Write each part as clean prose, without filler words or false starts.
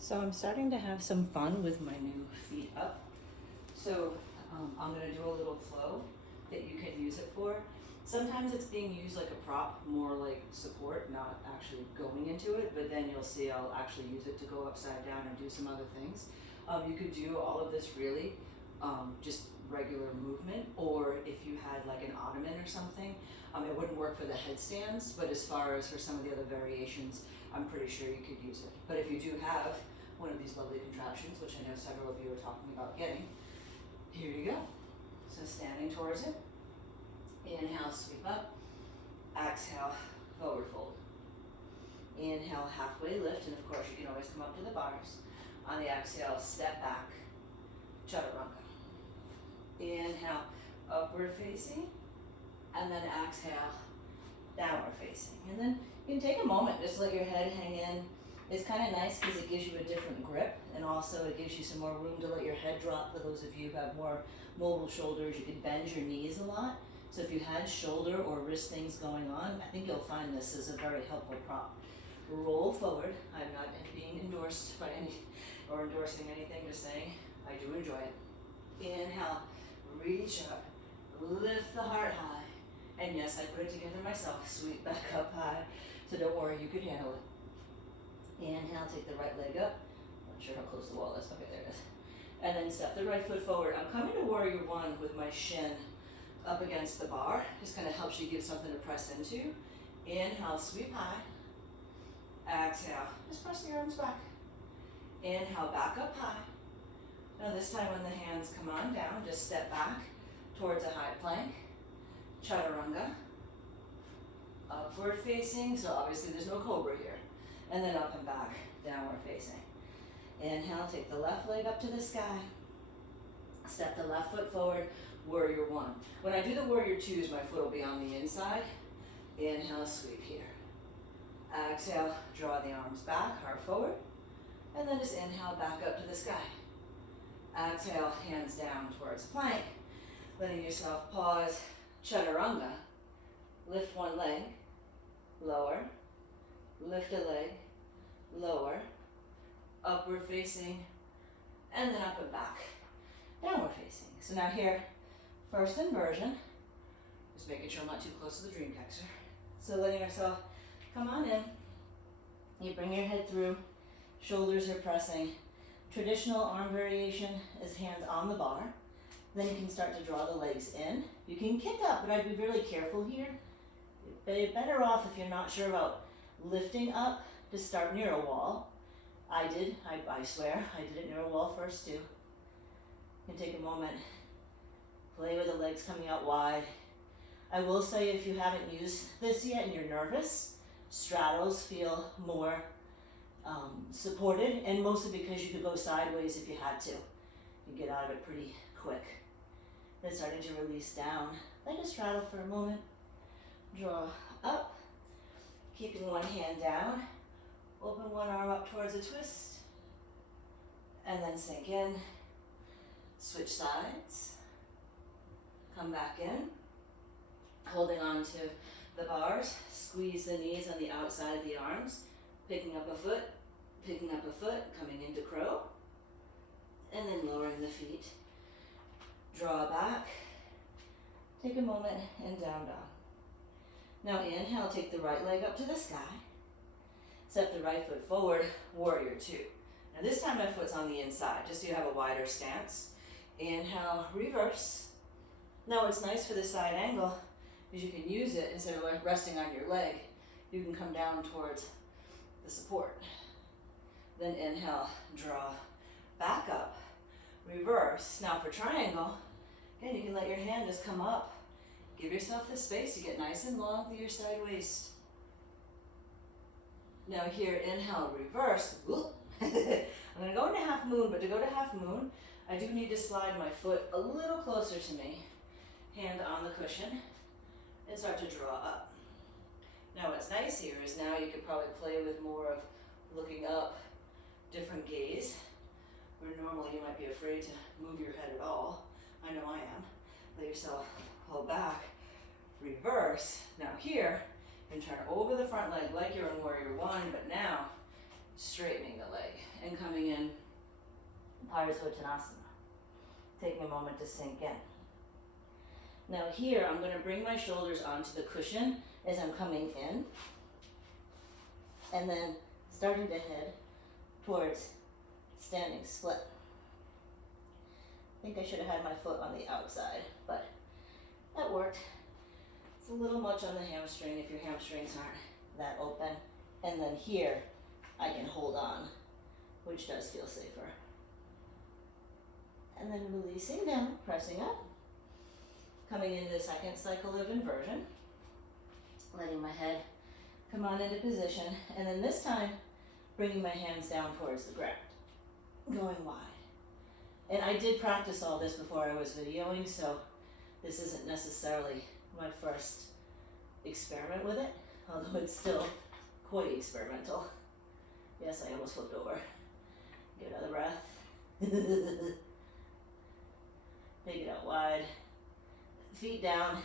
So I'm starting to have some fun with my new feet up. So I'm gonna do a little flow that you can use it for. Sometimes it's being used like a prop, more like support, not actually going into it, but then you'll see I'll actually use it to go upside down and do some other things. You could do all of this really just regular movement, or if you had like an ottoman or something, it wouldn't work for the headstands, but as far as for some of the other variations, I'm pretty sure you could use it. But if you do have one of these lovely contraptions, which I know several of you are talking about getting, here you go. So standing towards it, inhale, sweep up, exhale, forward fold. Inhale, halfway lift, and of course you can always come up to the bars. On the exhale, step back, chaturanga. Inhale, upward facing, and then exhale, downward facing. And then you can take a moment, just let your head hang in. It's kind of nice because it gives you a different grip, and also it gives you some more room to let your head drop. For those of you who have more mobile shoulders, you can bend your knees a lot. So if you had shoulder or wrist things going on, I think you'll find this is a very helpful prop. Roll forward. I'm not being endorsed by any or endorsing anything, just saying I do enjoy it. Inhale, reach up, lift the heart high. And yes, I put it together myself, sweep back up high. So don't worry, you can handle it. Inhale, take the right leg up. Not sure how close the wall is. Okay, there it is. And then step the right foot forward. I'm coming to warrior one with my shin up against the bar. Just kind of helps you give something to press into. Inhale, sweep high. Exhale, just press the arms back. Inhale, back up high. Now this time when the hands come on down, just step back towards a high plank. Chaturanga. Upward facing, so obviously there's no cobra here. And then up and back, downward facing. Inhale, take the left leg up to the sky. Step the left foot forward, warrior one. When I do the warrior twos, my foot will be on the inside. Inhale, sweep here. Exhale, draw the arms back, heart forward. And then just inhale, back up to the sky. Exhale, hands down towards plank. Letting yourself pause, chaturanga. Lift one leg, lower. Lift a leg, lower. Upward facing, and then up and back. Downward facing. So now here, first inversion. Just making sure I'm not too close to the dream catcher. So letting yourself come on in. You bring your head through, shoulders are pressing. Traditional arm variation is hands on the bar. Then you can start to draw the legs in. You can kick up, but I'd be really careful here. You're better off if you're not sure about lifting up to start near a wall. I swear, I did it near a wall first too. You can take a moment, play with the legs coming out wide. I will say if you haven't used this yet and you're nervous, straddles feel more supported, and mostly because you could go sideways if you had to. You get out of it pretty quick. Then starting to release down. Let it straddle for a moment. Draw up, keeping one hand down. Open one arm up towards a twist. And then sink in. Switch sides. Come back in. Holding on to the bars. Squeeze the knees on the outside of the arms. Picking up a foot, coming into crow. And then lowering the feet. Draw back. Take a moment and down dog. Now inhale, take the right leg up to the sky. Step the right foot forward, warrior two. Now this time my foot's on the inside, just so you have a wider stance. Inhale, reverse. Now what's nice for the side angle is you can use it instead of resting on your leg. You can come down towards the support. Then inhale, draw back up, reverse. Now for triangle, again, you can let your hand just come up. Give yourself the space to get nice and long through your side waist. Now here, inhale, reverse. I'm gonna go into half moon, but to go to half moon, I do need to slide my foot a little closer to me. Hand on the cushion, and start to draw up. Now what's nice here is now you could probably play with more of looking up, different gaze, where normally you might be afraid to move your head at all. I know I am. Let yourself pull back, reverse. Now here, you can turn over the front leg like you're in warrior one, but now straightening the leg and coming in, Parsvottanasana. Taking a moment to sink in. Now here, I'm going to bring my shoulders onto the cushion as I'm coming in, and then starting to head towards standing split. I think I should have had my foot on the outside, but that worked. It's a little much on the hamstring if your hamstrings aren't that open. And then here, I can hold on, which does feel safer. And then releasing down, pressing up. Coming into the second cycle of inversion. Letting my head come on into position. And then this time, bringing my hands down towards the ground. Going wide. And I did practice all this before I was videoing, so this isn't necessarily my first experiment with it, although it's still quite experimental. Yes, I almost flipped over. Give another breath. Take it out wide. Feet down.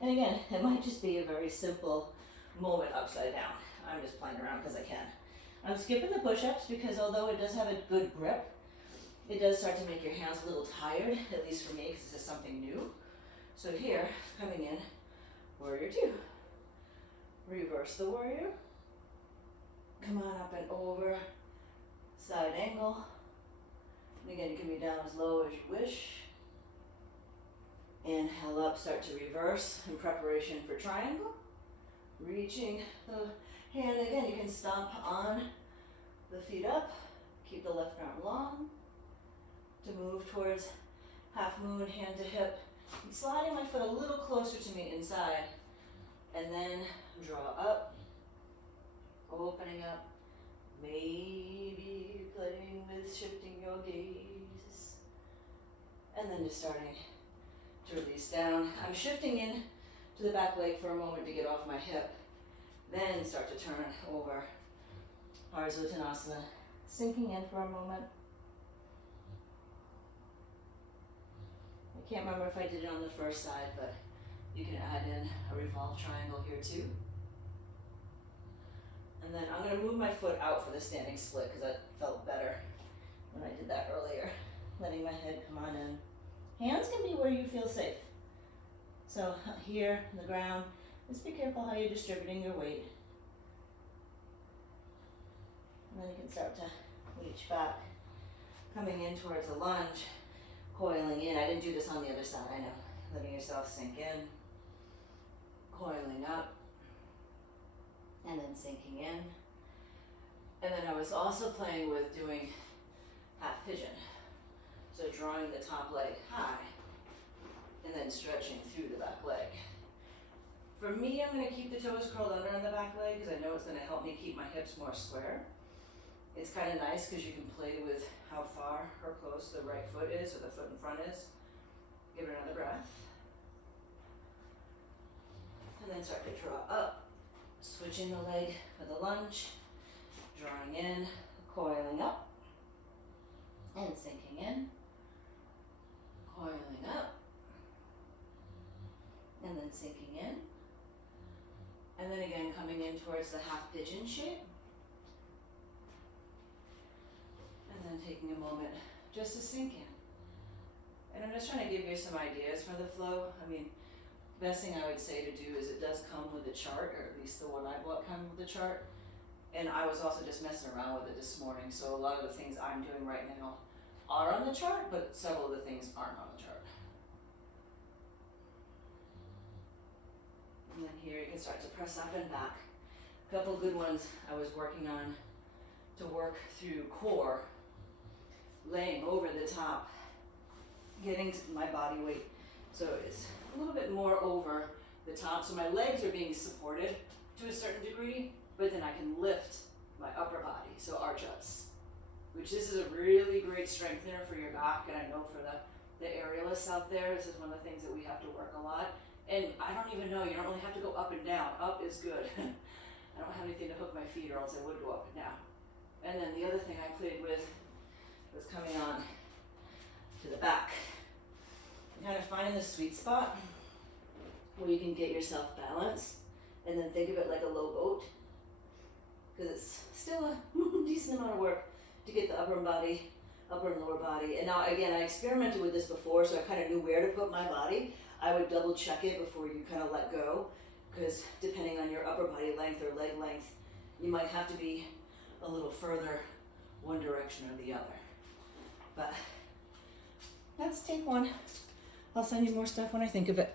And again, it might just be a very simple moment upside down. I'm just playing around because I can. I'm skipping the push-ups because although it does have a good grip, it does start to make your hands a little tired, at least for me, because this is something new. So here, coming in, warrior two. Reverse the warrior. Come on up and over, side angle. And again, you can be down as low as you wish. Inhale up, start to reverse in preparation for triangle. Reaching the hand again, you can stomp on the feet up. Keep the left arm long. To move towards half moon, hand to hip. I'm sliding my foot a little closer to me inside. And then draw up. Opening up. Maybe playing with shifting your gaze. And then just starting to release down. I'm shifting in to the back leg for a moment to get off my hip. Then start to turn over. Parsvottanasana. Sinking in for a moment. I can't remember if I did it on the first side, but you can add in a revolve triangle here too. And then I'm going to move my foot out for the standing split because that felt better when I did that earlier. Letting my head come on in. Hands can be where you feel safe. So here on the ground, just be careful how you're distributing your weight. And then you can start to reach back, coming in towards a lunge, coiling in. I didn't do this on the other side, I know. Letting yourself sink in, coiling up, and then sinking in. And then I was also playing with doing half pigeon. So drawing the top leg high, and then stretching through the back leg. For me, I'm going to keep the toes curled under on the back leg because I know it's going to help me keep my hips more square. It's kind of nice because you can play with how far or close the right foot is or the foot in front is. Give it another breath. And then start to draw up. Switching the leg for the lunge. Drawing in, coiling up. And sinking in. Coiling up. And then sinking in. And then again coming in towards the half pigeon shape. And then taking a moment just to sink in. And I'm just trying to give you some ideas for the flow. I mean, best thing I would say to do is it does come with a chart, or at least the one I bought comes with a chart. And I was also just messing around with it this morning, so a lot of the things I'm doing right now are on the chart, but several of the things aren't on the chart. And then here you can start to press up and back. A couple good ones I was working on to work through core, laying over the top, getting my body weight so it's a little bit more over the top. So my legs are being supported to a certain degree, but then I can lift my upper body, so arch ups, which this is a really great strengthener for your back, and I know for the aerialists out there, this is one of the things that we have to work a lot. And I don't even know, you don't really have to go up and down. Up is good. I don't have anything to hook my feet or else I would go up and down. And then the other thing I played with was coming on to the back. And kind of finding the sweet spot where you can get yourself balanced, and then think of it like a low boat, because it's still a decent amount of work to get the upper and lower body. And now again, I experimented with this before, so I kind of knew where to put my body. I would double check it before you kind of let go, because depending on your upper body length or leg length, you might have to be a little further one direction or the other. But that's take one. I'll send you more stuff when I think of it.